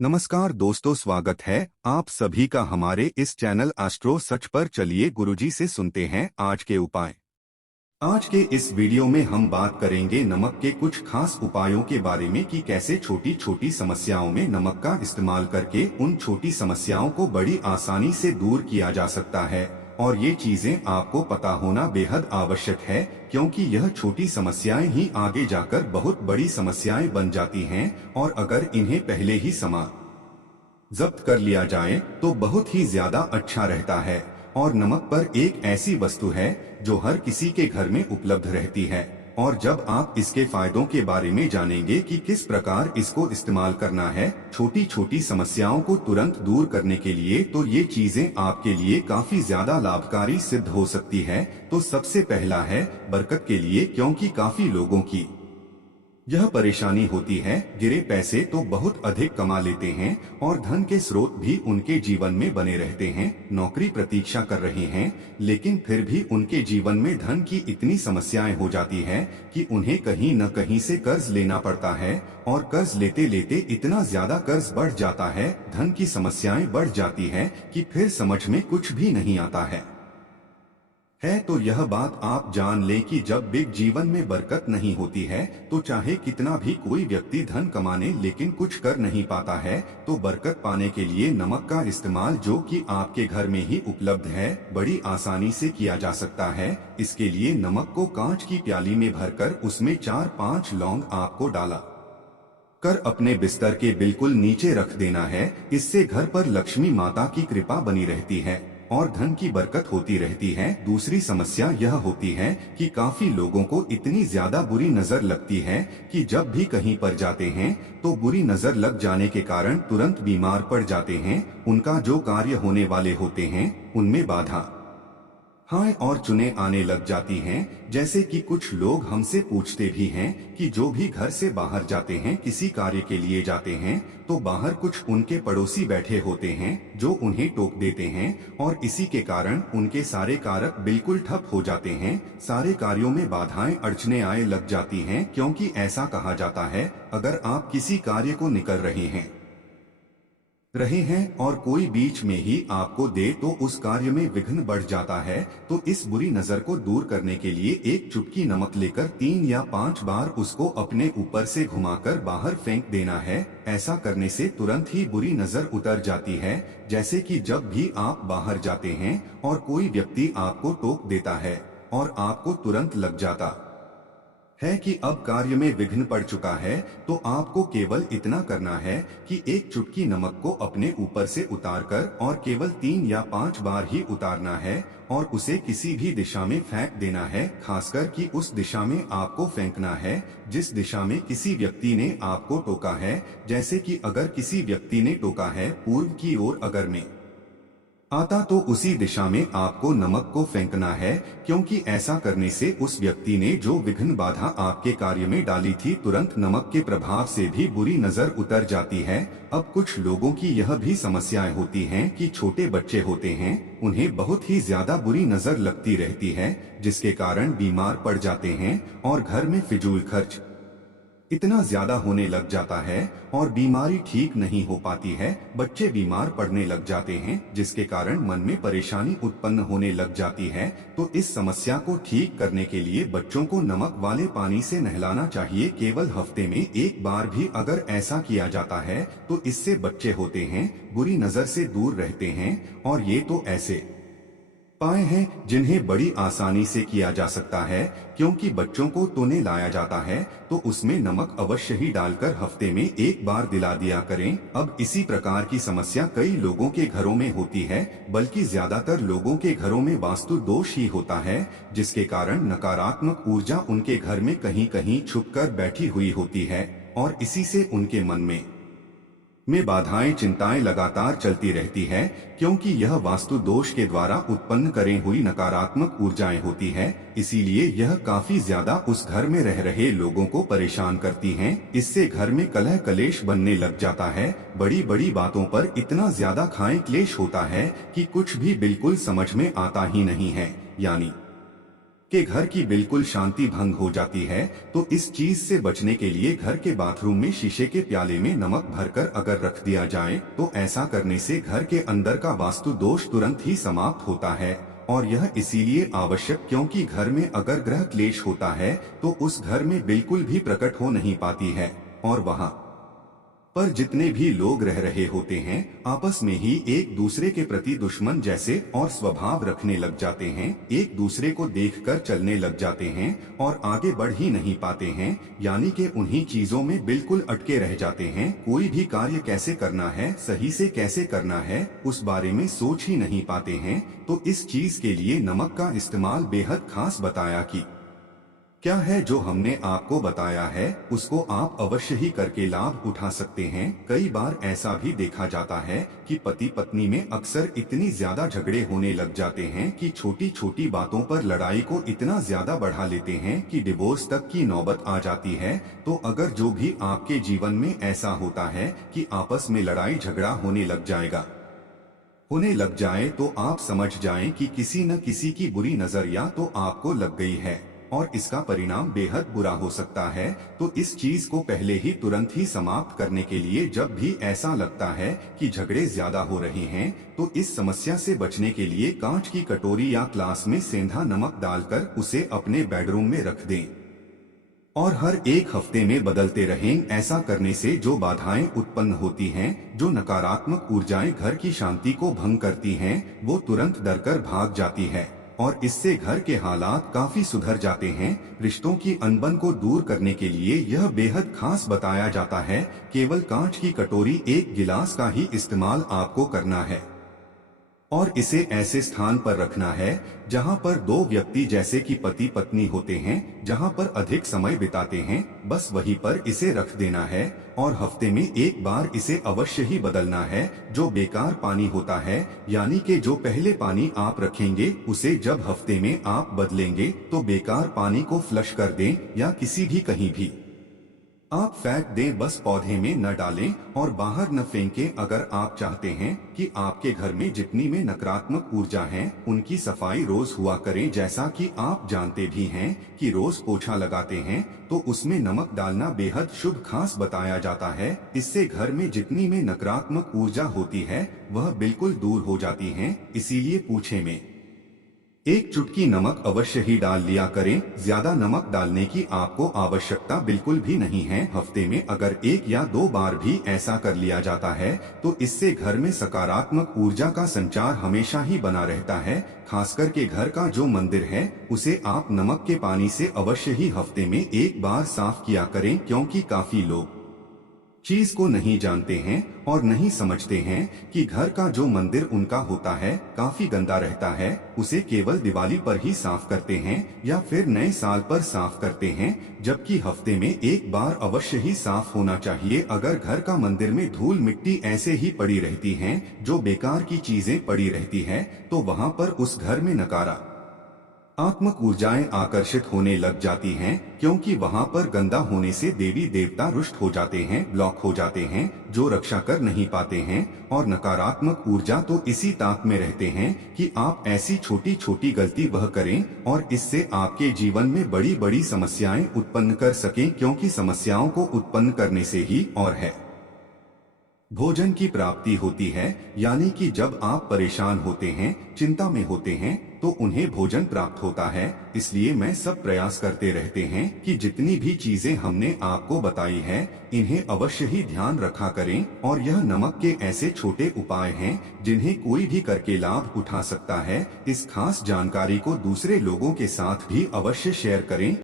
नमस्कार दोस्तों, स्वागत है आप सभी का हमारे इस चैनल एस्ट्रो सच पर। चलिए गुरुजी से सुनते हैं आज के उपाय। आज के इस वीडियो में हम बात करेंगे नमक के कुछ खास उपायों के बारे में कि कैसे छोटी छोटी समस्याओं में नमक का इस्तेमाल करके उन छोटी समस्याओं को बड़ी आसानी से दूर किया जा सकता है। और ये चीजें आपको पता होना बेहद आवश्यक है, क्योंकि यह छोटी समस्याएं ही आगे जाकर बहुत बड़ी समस्याएं बन जाती हैं। और अगर इन्हें पहले ही जब्त कर लिया जाए तो बहुत ही ज्यादा अच्छा रहता है। और नमक पर एक ऐसी वस्तु है जो हर किसी के घर में उपलब्ध रहती है। और जब आप इसके फायदों के बारे में जानेंगे कि किस प्रकार इसको इस्तेमाल करना है छोटी छोटी समस्याओं को तुरंत दूर करने के लिए, तो ये चीजें आपके लिए काफी ज्यादा लाभकारी सिद्ध हो सकती है। तो सबसे पहला है बरकत के लिए, क्योंकि काफी लोगों की यह परेशानी होती है, गिरे पैसे तो बहुत अधिक कमा लेते हैं और धन के स्रोत भी उनके जीवन में बने रहते हैं, नौकरी प्रतीक्षा कर रहे हैं, लेकिन फिर भी उनके जीवन में धन की इतनी समस्याएं हो जाती है कि उन्हें कहीं न कहीं से कर्ज लेना पड़ता है। और कर्ज लेते लेते इतना ज्यादा कर्ज बढ़ जाता है, धन की समस्याएं बढ़ जाती है कि फिर समझ में कुछ भी नहीं आता है। तो यह बात आप जान लें कि जब भी जीवन में बरकत नहीं होती है, तो चाहे कितना भी कोई व्यक्ति धन कमाने लेकिन कुछ कर नहीं पाता है, तो बरकत पाने के लिए नमक का इस्तेमाल, जो कि आपके घर में ही उपलब्ध है, बड़ी आसानी से किया जा सकता है। इसके लिए नमक को कांच की प्याली में भरकर उसमें 4-5 लौंग आपको डाला कर अपने बिस्तर के बिल्कुल नीचे रख देना है। इससे घर पर लक्ष्मी माता की कृपा बनी रहती है और धन की बरकत होती रहती है। दूसरी समस्या यह होती है कि काफी लोगों को इतनी ज्यादा बुरी नजर लगती है कि जब भी कहीं पर जाते हैं तो बुरी नजर लग जाने के कारण तुरंत बीमार पड़ जाते हैं। उनका जो कार्य होने वाले होते हैं उनमें बाधा और चुने आने लग जाती हैं। जैसे कि कुछ लोग हमसे पूछते भी हैं कि जो भी घर से बाहर जाते हैं, किसी कार्य के लिए जाते हैं, तो बाहर कुछ उनके पड़ोसी बैठे होते हैं जो उन्हें टोक देते हैं और इसी के कारण उनके सारे कारक बिल्कुल ठप हो जाते हैं। सारे कार्यों में बाधाएं अड़चने आए लग जाती हैं, क्योंकि ऐसा कहा जाता है अगर आप किसी कार्य को निकल रहे हैं और कोई बीच में ही आपको दे तो उस कार्य में विघ्न बढ़ जाता है। तो इस बुरी नजर को दूर करने के लिए एक चुटकी नमक लेकर 3 या 5 बार उसको अपने ऊपर से घुमाकर बाहर फेंक देना है। ऐसा करने से तुरंत ही बुरी नजर उतर जाती है। जैसे कि जब भी आप बाहर जाते हैं और कोई व्यक्ति आपको टोक देता है और आपको तुरंत लग जाता है कि अब कार्य में विघ्न पड़ चुका है, तो आपको केवल इतना करना है कि एक चुटकी नमक को अपने ऊपर से उतारकर और केवल 3 या 5 बार ही उतारना है और उसे किसी भी दिशा में फेंक देना है। खासकर कि उस दिशा में आपको फेंकना है जिस दिशा में किसी व्यक्ति ने आपको टोका है। जैसे कि अगर किसी व्यक्ति ने टोका है पूर्व की ओर अगर में आता, तो उसी दिशा में आपको नमक को फेंकना है, क्योंकि ऐसा करने से उस व्यक्ति ने जो विघ्न बाधा आपके कार्य में डाली थी, तुरंत नमक के प्रभाव से भी बुरी नजर उतर जाती है। अब कुछ लोगों की यह भी समस्याएं होती हैं कि छोटे बच्चे होते हैं, उन्हें बहुत ही ज्यादा बुरी नजर लगती रहती है, जिसके कारण बीमार पड़ जाते हैं और घर में फिजूल खर्च इतना ज्यादा होने लग जाता है और बीमारी ठीक नहीं हो पाती है। बच्चे बीमार पड़ने लग जाते हैं, जिसके कारण मन में परेशानी उत्पन्न होने लग जाती है। तो इस समस्या को ठीक करने के लिए बच्चों को नमक वाले पानी से नहलाना चाहिए। केवल हफ्ते में 1 बार भी अगर ऐसा किया जाता है तो इससे बच्चे होते हैं बुरी नजर से दूर रहते हैं। और ये तो ऐसे उपाय हैं जिन्हें बड़ी आसानी से किया जा सकता है, क्योंकि बच्चों को तो लाया जाता है तो उसमें नमक अवश्य ही डालकर हफ्ते में 1 बार दिला दिया करें। अब इसी प्रकार की समस्या कई लोगों के घरों में होती है, बल्कि ज्यादातर लोगों के घरों में वास्तु दोष ही होता है, जिसके कारण नकारात्मक ऊर्जा उनके घर में कहीं कहीं छुपकर बैठी हुई होती है और इसी से उनके मन में बाधाएं चिंताएं लगातार चलती रहती है, क्योंकि यह वास्तु दोष के द्वारा उत्पन्न करे हुई नकारात्मक ऊर्जाएं होती है। इसीलिए यह काफी ज्यादा उस घर में रह रहे लोगों को परेशान करती हैं। इससे घर में कलह कलेश बनने लग जाता है। बड़ी बड़ी बातों पर इतना ज्यादा खाए क्लेश होता है कि कुछ भी बिल्कुल समझ में आता ही नहीं है। यानी कि घर की बिल्कुल शांति भंग हो जाती है, तो इस चीज से बचने के लिए घर के बाथरूम में शीशे के प्याले में नमक भरकर अगर रख दिया जाए तो ऐसा करने से घर के अंदर का वास्तु दोष तुरंत ही समाप्त होता है। और यह इसीलिए आवश्यक क्योंकि घर में अगर ग्रह क्लेश होता है तो उस घर में बिल्कुल भी प्रकट हो नहीं पाती है, और वहां पर जितने भी लोग रह रहे होते हैं आपस में ही एक दूसरे के प्रति दुश्मन जैसे और स्वभाव रखने लग जाते हैं, एक दूसरे को देखकर चलने लग जाते हैं और आगे बढ़ ही नहीं पाते हैं, यानी कि उन्हीं चीजों में बिल्कुल अटके रह जाते हैं। कोई भी कार्य कैसे करना है, सही से कैसे करना है, उस बारे में सोच ही नहीं पाते हैं। तो इस चीज के लिए नमक का इस्तेमाल बेहद खास बताया कि क्या है जो हमने आपको बताया है उसको आप अवश्य ही करके लाभ उठा सकते हैं। कई बार ऐसा भी देखा जाता है कि पति पत्नी में अक्सर इतनी ज्यादा झगड़े होने लग जाते हैं कि छोटी छोटी बातों पर लड़ाई को इतना ज्यादा बढ़ा लेते हैं कि डिवोर्स तक की नौबत आ जाती है। तो अगर जो भी आपके जीवन में ऐसा होता है कि आपस में लड़ाई झगड़ा होने लग जाए तो आप समझ जाएं कि किसी न किसी की बुरी नजर या तो आपको लग गई है और इसका परिणाम बेहद बुरा हो सकता है। तो इस चीज को पहले ही तुरंत ही समाप्त करने के लिए जब भी ऐसा लगता है कि झगड़े ज्यादा हो रहे हैं तो इस समस्या से बचने के लिए कांच की कटोरी या ग्लास में सेंधा नमक डालकर उसे अपने बेडरूम में रख दें और हर एक हफ्ते में बदलते रहें। ऐसा करने से जो बाधाएं उत्पन्न होती हैं, जो नकारात्मक ऊर्जाएं घर की शांति को भंग करती हैं, वो तुरंत डरकर भाग जाती है और इससे घर के हालात काफी सुधर जाते हैं। रिश्तों की अनबन को दूर करने के लिए यह बेहद खास बताया जाता है। केवल कांच की कटोरी एक गिलास का ही इस्तेमाल आपको करना है और इसे ऐसे स्थान पर रखना है जहां पर दो व्यक्ति जैसे कि पति पत्नी होते हैं, जहां पर अधिक समय बिताते हैं, बस वहीं पर इसे रख देना है और हफ्ते में एक बार इसे अवश्य ही बदलना है। जो बेकार पानी होता है, यानी कि जो पहले पानी आप रखेंगे उसे जब हफ्ते में आप बदलेंगे तो बेकार पानी को फ्लश कर दें या किसी भी कहीं भी आप फेंक दें, बस पौधे में न डालें और बाहर न फेंकें। अगर आप चाहते हैं कि आपके घर में जितनी में नकारात्मक ऊर्जा है उनकी सफाई रोज हुआ करें, जैसा कि आप जानते भी हैं कि रोज पोछा लगाते हैं, तो उसमें नमक डालना बेहद शुभ खास बताया जाता है। इससे घर में जितनी में नकारात्मक ऊर्जा होती है वह बिल्कुल दूर हो जाती है। इसीलिए पूछे में एक चुटकी नमक अवश्य ही डाल लिया करें। ज्यादा नमक डालने की आपको आवश्यकता बिल्कुल भी नहीं है। हफ्ते में अगर एक या दो बार भी ऐसा कर लिया जाता है तो इससे घर में सकारात्मक ऊर्जा का संचार हमेशा ही बना रहता है। खासकर के घर का जो मंदिर है उसे आप नमक के पानी से अवश्य ही हफ्ते में एक बार साफ किया करें, क्योंकि काफी लोग चीज को नहीं जानते हैं और नहीं समझते हैं कि घर का जो मंदिर उनका होता है काफी गंदा रहता है। उसे केवल दिवाली पर ही साफ करते हैं या फिर नए साल पर साफ करते हैं, जबकि हफ्ते में एक बार अवश्य ही साफ होना चाहिए। अगर घर का मंदिर में धूल मिट्टी ऐसे ही पड़ी रहती हैं, जो बेकार की चीजें पड़ी रहती है, तो वहां पर उस घर में आत्मक ऊर्जाएं आकर्षित होने लग जाती हैं, क्योंकि वहां पर गंदा होने से देवी देवता रुष्ट हो जाते हैं, ब्लॉक हो जाते हैं, जो रक्षा कर नहीं पाते हैं और नकारात्मक ऊर्जा तो इसी ताक में रहते हैं कि आप ऐसी छोटी छोटी गलती वह करें और इससे आपके जीवन में बड़ी बड़ी समस्याएं उत्पन्न कर सकें, क्योंकि समस्याओं को उत्पन्न करने से ही और है भोजन की प्राप्ति होती है। यानी कि जब आप परेशान होते हैं, चिंता में होते हैं, तो उन्हें भोजन प्राप्त होता है। इसलिए मैं सब प्रयास करते रहते हैं कि जितनी भी चीजें हमने आपको बताई है इन्हें अवश्य ही ध्यान रखा करें। और यह नमक के ऐसे छोटे उपाय हैं जिन्हें कोई भी करके लाभ उठा सकता है। इस खास जानकारी को दूसरे लोगों के साथ भी अवश्य शेयर करें।